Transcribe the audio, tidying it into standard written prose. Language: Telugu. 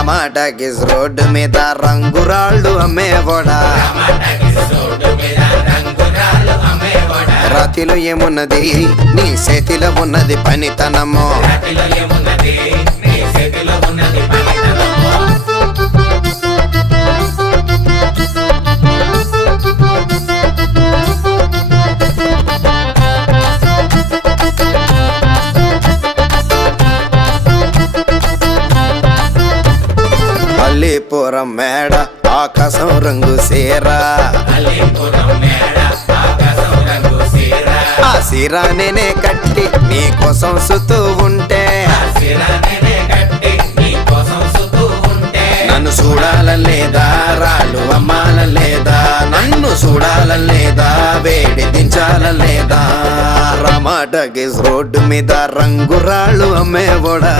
టమాటాకిస్ రోడ్డు మీద రంగురాళ్ళు అమ్మేవాడా రాతిలో ఏమున్నది నీ చేతిలో ఉన్నది పనితనము అల్లీపురం మేడ ఆకాశం రంగు సీరా ఆ సీరా నేనే కట్టి నీ కోసం సుతూ ఉంటే నన్ను చూడాలలేదా రాళ్ళు అమ్మాలలేదా నన్ను చూడాలలేదా వేడి టమాటాకిస్ రోడ్డు మీద రంగురాళ్ళు అమ్మేవాడా